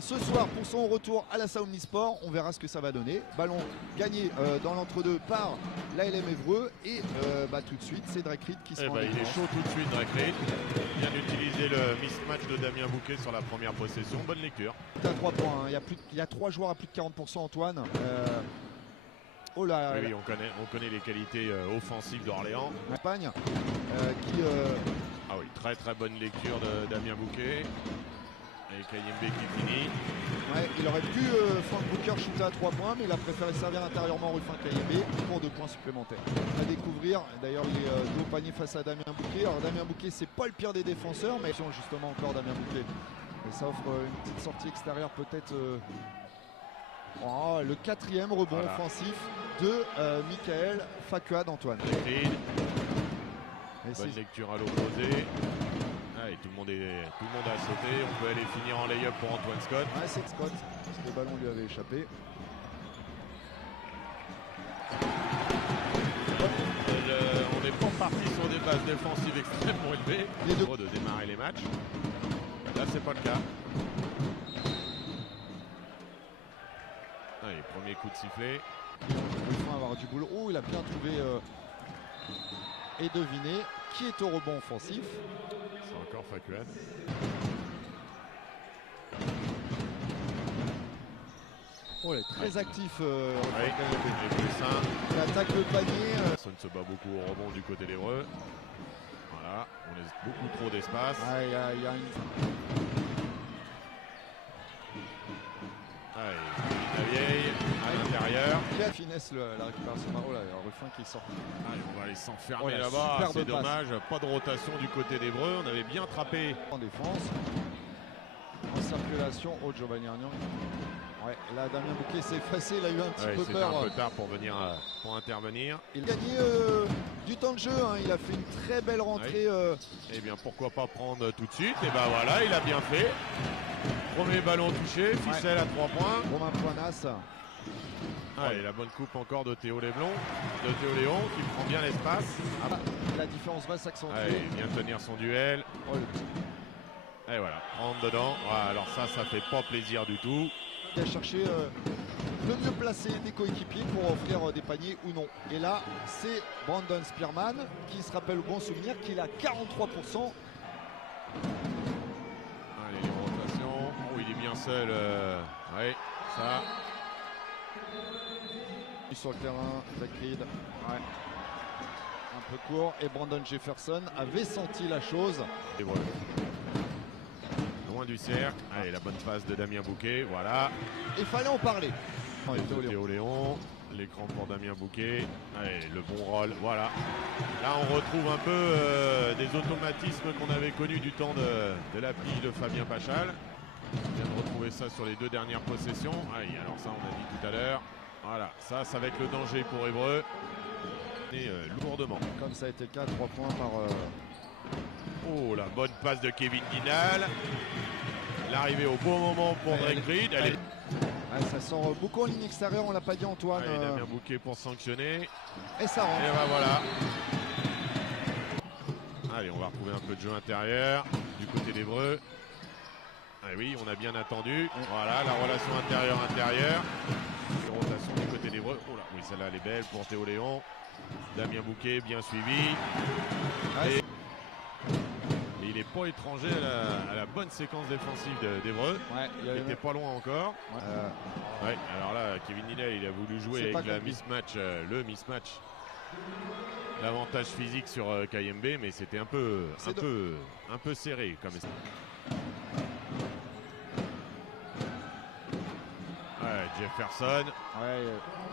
Bouquet ce soir pour son retour à la Omnisport. On verra ce que ça va donner. Ballon gagné dans l'entre-deux par l'ALM Évreux. Et tout de suite, c'est Drake Reed qui se rend. Il est chaud tout de suite, Drake Reed. Il vient d'utiliser le mismatch de Damien Bouquet sur la première possession. Bonne lecture. À 3 points. Hein. Il y a 3 joueurs à plus de 40%, Antoine. Oh là, oui, on connaît les qualités offensives d'Orléans. Espagne Ah oui, très très bonne lecture de Damien Bouquet. Et Kayembe qui finit. Ouais, il aurait pu Frank Booker shooter à 3 points, mais il a préféré servir intérieurement Rufin Kayembe pour 2 points supplémentaires. À découvrir, d'ailleurs il est dos au panier face à Damien Bouquet. Alors Damien Bouquet, c'est pas le pire des défenseurs, mais justement encore Damien Bouquet. Et ça offre une petite sortie extérieure peut-être. Le 4e rebond offensif de Michael Facuad d'Antoine. Bonne lecture à l'opposé. Et tout le monde a sauté. On peut aller finir en lay-up pour Antoine Scott. Ouais, c'est Scott, parce que le ballon lui avait échappé. On n'est pas parti sur des bases défensives extrêmement élevées. Les deux de démarrer les matchs. Là, c'est pas le cas. Allez, premier coup de sifflet. Il faut avoir du boulot. Oh, il a bien trouvé et deviné qui est au rebond offensif. C'est encore Facuad. Oh, il est très actif. Il attaque le panier. Personne se bat beaucoup au rebond du côté d'Évreux. Voilà, on laisse beaucoup trop d'espace. Il y a une... La vieille à l'intérieur. Quelle finesse la récupération. Oh là, il y a un Rufin qui sort. On va aller s'enfermer là-bas. C'est dommage, pas de rotation du côté d'Évreux. On avait bien trappé. En défense. En circulation. Oh, Giovanni Arnion. Ouais, là Damien Bouquet s'est effacé, il a eu un petit peu peur. C'était un peu tard pour intervenir. Il a gagné du temps de jeu, hein. Il a fait une très belle rentrée. Eh bien pourquoi pas prendre tout de suite. Et ben voilà, il a bien fait. Premier ballon touché, ficelle à 3 points. Romain Poinas. Et la bonne coupe encore de Théo Léon qui prend bien l'espace. La différence va s'accentuer. Il vient tenir son duel. Et voilà, rentre dedans. Alors ça fait pas plaisir du tout. Il a cherché le mieux placé des coéquipiers pour offrir des paniers ou non. Et là, c'est Brandon Spearman qui se rappelle au bon souvenir qu'il a 43%. Allez, les rotations. Oh, il est bien seul. Ça. Sur le terrain, Drake Reed. Un peu court. Et Brandon Jefferson avait senti la chose. Et voilà. Loin du cercle. Allez, la bonne passe de Damien Bouquet. Voilà. Il fallait en parler. Théo Léon. L'écran pour Damien Bouquet. Allez, le bon rôle. Voilà. Là, on retrouve un peu des automatismes qu'on avait connus du temps de la pige de Fabien Pachal. On vient de retrouver ça sur les 2 dernières possessions. Allez, alors ça, on a dit tout à l'heure. Voilà, ça va être le danger pour Évreux. Et lourdement. Comme ça a été le cas, 3 points par... Oh, la bonne passe de Kevin Guinal. L'arrivée au bon moment pour Drake Reed. Ça sort beaucoup en ligne extérieure, on l'a pas dit Antoine. Il a bien bouqué pour sanctionner. Et ça rentre. Et voilà. Allez, on va retrouver un peu de jeu intérieur du côté d'Évreux. Oui, on a bien attendu. Voilà, la relation intérieure-intérieure. Rotation du côté d'Évreux. Oh là, oui, celle-là, elle est belle pour Théo Léon. Damien Bouquet, bien suivi. Et il n'est pas étranger à la bonne séquence défensive d'Évreux. Il n'était pas loin encore. Alors là, Kevin Nilay, il a voulu jouer avec le mismatch. L'avantage physique sur Kayembe, mais c'était un peu serré comme ça. Jefferson.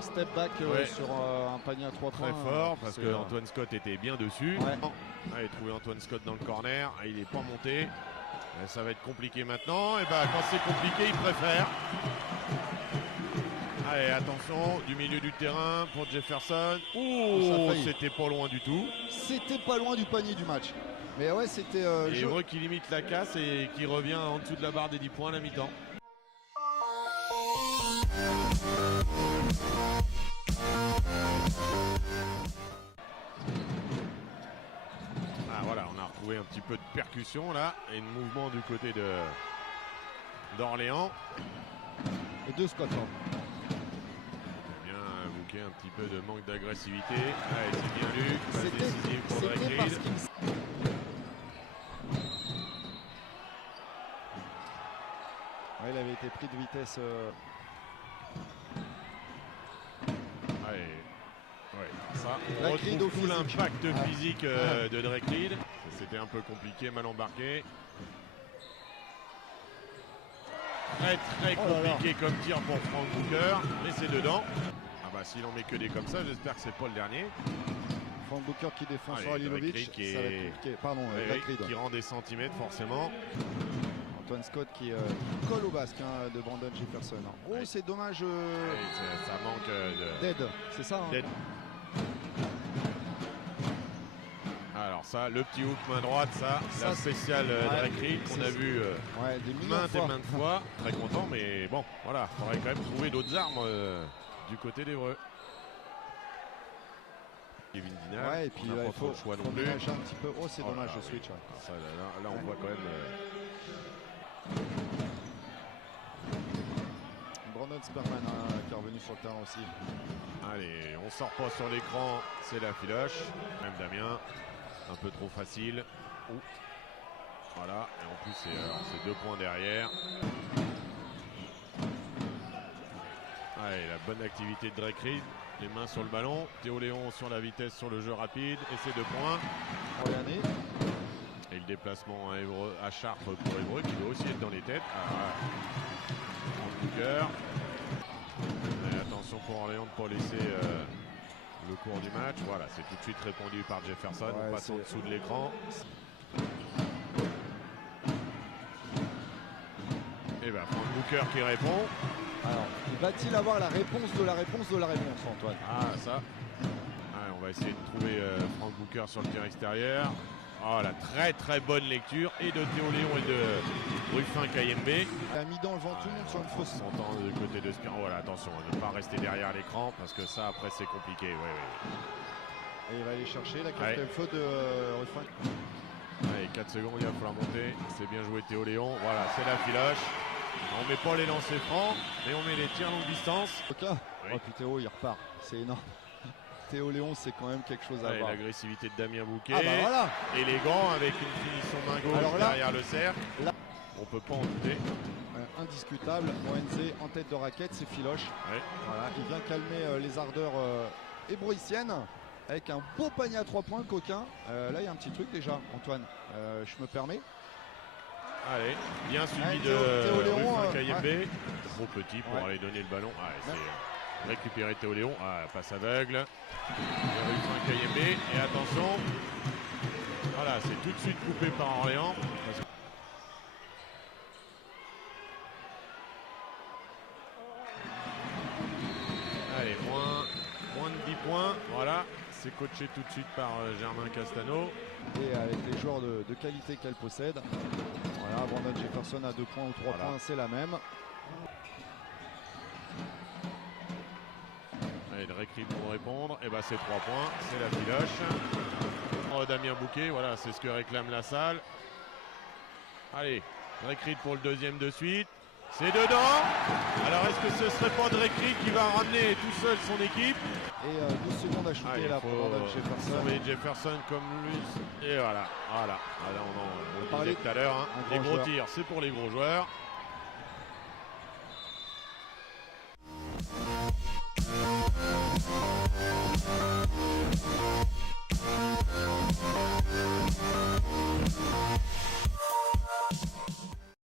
Step back sur un panier à 3 points. Très fort parce que Antoine Scott était bien dessus. Trouver Antoine Scott dans le corner. Il n'est pas monté. Ça va être compliqué maintenant. Et quand c'est compliqué, il préfère. Allez, attention, du milieu du terrain pour Jefferson. C'était pas loin du tout. C'était pas loin du panier du match. Mais c'était... Évreux qui limite la casse et qui revient en dessous de la barre des 10 points à la mi-temps. Voilà, on a retrouvé un petit peu de percussion là et de mouvement du côté d'Orléans. Et 2 Scott. Bien bouqué, un petit peu de manque d'agressivité. Allez, c'est bien lu. Passe décisive pour Drake C'était parce Reed. qu'il ouais, il avait été pris de vitesse. Allez, ouais, ça, on Drake Reed retrouve au tout physique. l'impact physique de Drake Reed. C'était un peu compliqué, mal embarqué. Très Oh là là. compliqué comme tir pour Frank Booker, mais c'est dedans. Ah bah s'il en met que des comme ça, j'espère que c'est pas le dernier. Frank Booker qui défend Allez, sur Halilovic. Drake Reed qui Ça va est- être compliqué. Pardon, Ouais, Drake Reed. qui rend des centimètres forcément. Antoine Scott qui colle au basque de Brandon Jefferson. Oh, Ouais. c'est dommage. Ouais, ça manque de... Dead, c'est ça. Hein. Dead. Alors ça, le petit hook main droite, ça la c'est- spéciale ouais, Drake Reed qu'on a c'est- vu Ouais, des millions de maintes et fois. maintes fois. Très content, mais bon, voilà, il faudrait quand même trouver d'autres armes du côté d'Evreux. Kevin Dinal, Ouais, et puis on n'a là, pas il trop faut, le choix faut non plus. ménager un petit peu. Oh, c'est Oh là dommage là, le oui. switch. Ouais. Alors ça, là, on voit quand même. Brandon Sperman qui est revenu sur le terrain aussi. Allez, on sort pas sur l'écran, c'est la filoche. Même Damien, un peu trop facile. Ouh. Voilà, et en plus c'est 2 points derrière. Allez, la bonne activité de Drake Reed. Les mains sur le ballon. Théo Léon sur la vitesse, sur le jeu rapide. Et c'est 2 points. Orléanais. Et le déplacement à Chartres pour Évreux qui doit aussi être dans les têtes. Booker. Et attention pour Orléans de ne pas laisser le cours du match. Voilà, c'est tout de suite répondu par Jefferson. Ouais, On passe en dessous de l'écran. Et bien Frank Booker qui répond. Alors, va-t-il avoir la réponse de la réponse de la réponse, Antoine? Ah ça. Allez, on va essayer de trouver Frank Booker sur le tir extérieur. Oh la très bonne lecture et de Théo Léon et de Ruffin Kayembe. Il a mis dans le vent tout le monde sur une fausse. On s'entend du côté de Spiro. Voilà, attention à ne pas rester derrière l'écran parce que ça après c'est compliqué. Ouais. Et il va aller chercher la quatrième faute de Ruffin. Allez, 4 secondes, il va falloir monter. C'est bien joué Théo Léon. Voilà, c'est la filoche. On met pas les lancers francs, mais on met les tirs longue distance. Ok. Oui. Oh puis Théo il repart. C'est énorme. Théo Léon c'est quand même quelque chose à Allez, voir. l'agressivité de Damien Bouquet. Ah bah voilà. Élégant avec une finition main gauche Alors là- derrière le cercle. là- On peut pas en douter. Indiscutable. ONZ en tête de raquette, c'est Filoche. Ouais. Voilà, il vient calmer les ardeurs hébroïciennes avec un beau panier à 3 points coquin. Là il y a un petit truc déjà, Antoine. Je me permets. Allez, bien suivi Ouais, de Théo Léon, Ruffin Kayembe. Trop petit pour Ouais. aller donner le ballon. Ah, Ouais. c'est récupérer Théo Léon. Ah, passe aveugle. Et Ruffin Kayembe. Et attention. Voilà, c'est tout de suite coupé par Orléans. Allez, moins de 10 points. Voilà, c'est coaché tout de suite par Germain Castano. Et avec les joueurs de qualité qu'elle possède. Voilà, Brandon Jefferson à 2 points ou 3 Voilà. points, c'est la même. Allez, Drake Reed pour répondre. Et bah c'est 3 points, c'est la filoche. Oh, Damien Bouquet, voilà, c'est ce que réclame la salle. Allez, Drake Reed pour le deuxième de suite. C'est dedans. Alors est-ce que ce serait pas Drake Reed qui va ramener tout seul son équipe? Et 12 secondes à shooter Allez, là pour Brandon Jefferson. surveiller Jefferson comme lui. Et voilà. Voilà, on le parlait disait tout à l'heure. Hein. un Les grand gros joueur. tirs, c'est pour les gros joueurs.